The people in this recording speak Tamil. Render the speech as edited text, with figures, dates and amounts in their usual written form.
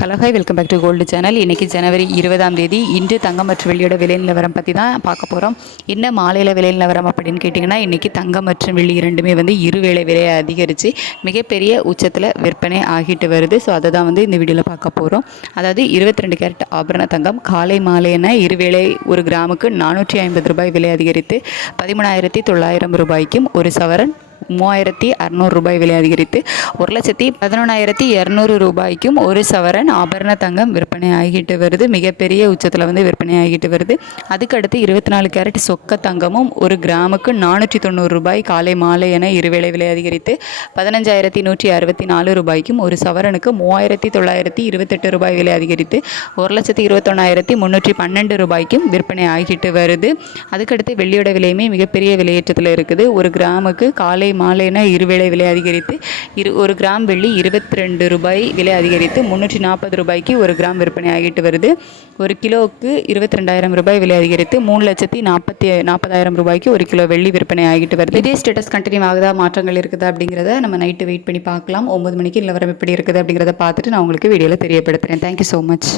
Hello hi welcome back to gold channel. இன்றைக்கி ஜனவரி 20ஆம் தேதி. இன்று தங்கம் மற்றும் வெள்ளியோட விலை நிலவரம் பற்றி தான் பார்க்க போகிறோம். என்ன மாலையில் விலை நிலவரம் அப்படின்னு கேட்டிங்கன்னா, இன்றைக்கி தங்கம் மற்றும் வெள்ளி இரண்டுமே இருவேளை விலையை அதிகரித்து மிகப்பெரிய உச்சத்தில் விற்பனை ஆகிட்டு வருது. ஸோ அதை தான் இந்த வீடியோவில் பார்க்க போகிறோம். அதாவது 22 கேரட் ஆபரண தங்கம் காலை மாலை என இருவேளை ஒரு கிராமுக்கு 450 ரூபாய் விலை அதிகரித்து 13,900 ரூபாய்க்கும், ஒரு சவரன் 3,600 ரூபாய் விலை அதிகரித்து 1,11,200 ரூபாய்க்கும் ஒரு சவரன் ஆபரண தங்கம் விற்பனை ஆகிட்டு வருது. மிகப்பெரிய உச்சத்தில் விற்பனை ஆகிட்டு வருது. அதுக்கடுத்து 24 கேரட் சொக்க தங்கமும் ஒரு கிராமுக்கு 490 ரூபாய் காலை மாலை என இருவேளை விலை அதிகரித்து 15,164 ரூபாய்க்கும், ஒரு சவரனுக்கு 3,928 ரூபாய் விலை அதிகரித்து 1,21,312 ரூபாய்க்கும் விற்பனை ஆகிட்டு வருது. அதுக்கடுத்து வெள்ளியோட விலையுமே மிகப்பெரிய விலையேற்றத்தில் இருக்குது. ஒரு கிராமுக்கு காலை மாலைன இருவேளை விலை அதிகரித்து ஒரு கிராம் வெள்ளி 22 ரூபாய் விலை அதிகரித்து 340 ரூபாய்க்கு ஒரு கிராம் விற்பனை ஆகிட்டு வருது. ஒரு கிலோவுக்கு 22,000 ரூபாய் விலை அதிகரித்து 3,40,000 ரூபாய்க்கு ஒரு கிலோ வெள்ளி விற்பனை ஆகிட்டு வருது. இதே ஸ்டேட்டஸ் கண்டினியூ ஆகுதா, மாற்றங்கள் இருக்குதா அப்படிங்கிறத நம்ம நைட்டு வெயிட் பண்ணி பார்க்கலாம். 9 மணிக்கு நிலவரம் எப்படி இருக்குது அப்படிங்கிறத பார்த்துட்டு நான் உங்களுக்கு வீடியோவில் தெரியப்படுத்துகிறேன். Thank you so much.